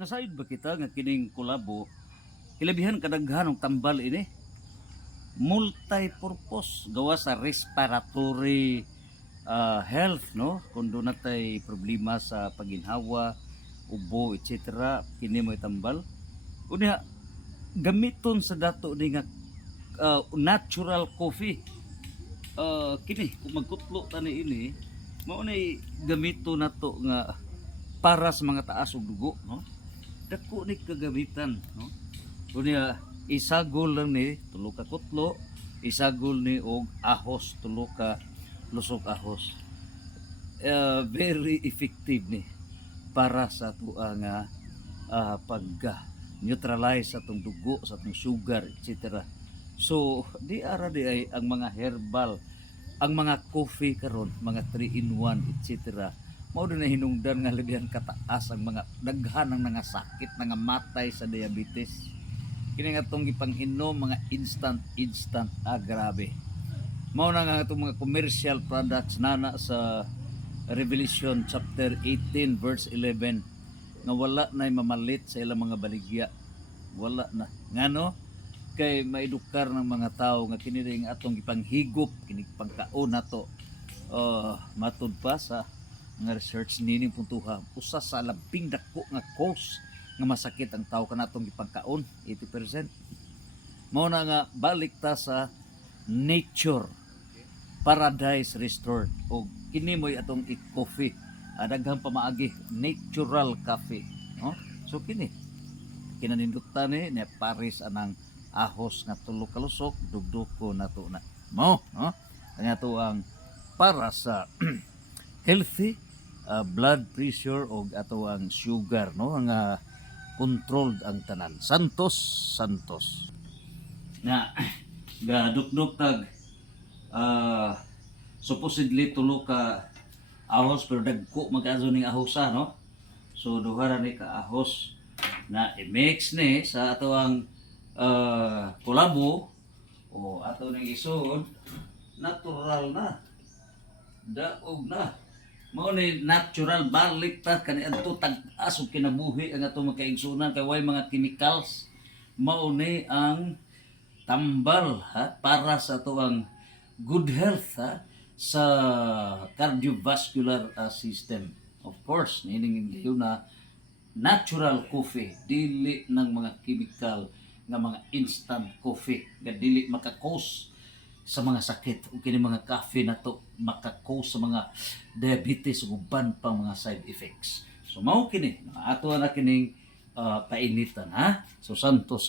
Nasayod ba kita nga kining kolabo ilabihan kadaghan og tambal ini multi-purpose gawa sa respiratory health, no, kung doon natay problema sa paginhawa, ubo, etc. Kini mo tambal unya gamiton sa dato ni nga natural coffee. Kini kung magkutlo tani ini mao nay gamito nato nga para sa mga taas og dugo, no, dako ni kagamitan, no, unya isagol lang ni tulo ka kutlo, isagol ni og ahos tulo ka lusok ahos. Very effective ni para sa tuwa nga pag neutralize sa atong dugo, sa atong sugar, etc. So di ara di ay ang mga herbal, ang mga coffee karon, mga 3-in-1, etc. Mao na hinungdan nga labihan kataas ang mga daghan ng mga sakit nga matay sa diabetes. Kini nga itong gipanghinom mga instant grabe. Mao na nga itong mga commercial products nana sa Revelation chapter 18 verse 11 nga wala na mamalit sa ilang mga baligya, wala na ngano kay maedukar ng mga tao nga kini ring atong gipanghigop, kini pangkaon nato. Matud pa sa nga research nining puntuha, usa sa labing dako nga cause nga masakit ang tao kanatong gipangkaon 80%. Mao na nga balik ta sa nature, paradise restored, o kini mo'y atong coffee, daghang pamaagi natural coffee, no? So kini kinanindot ni Paris anang ahos nga tulo ka lusok, dugduko nato na mo, no, ang ato ang para sa healthy blood pressure o ato ang sugar, no, nga controlled ang tanan. Santos na gadukduk tag supposedly tulo ka ahos pero dagko magkazo ning ahosa, no. So duha ra ni ka ahos na i-mix ni sa ato ang kolabo o ato ning isod, natural na, daog na. Mao ni natural, balik ta kani adto tag-as og kinabuhi ang atong makaigsunan kay way mga chemicals. Mao ni ang tambal, ha, para sa ato ang good health, ha, sa cardiovascular system. Of course nining yun na natural coffee, dili ng mga chemical nga mga instant coffee nga dili maka-cause sa mga sakit, o kini mga cafe na to maka-cause sa mga diabetes ug uban pang mga side effects. So mao kini ato na kining painitan, ha. So santos.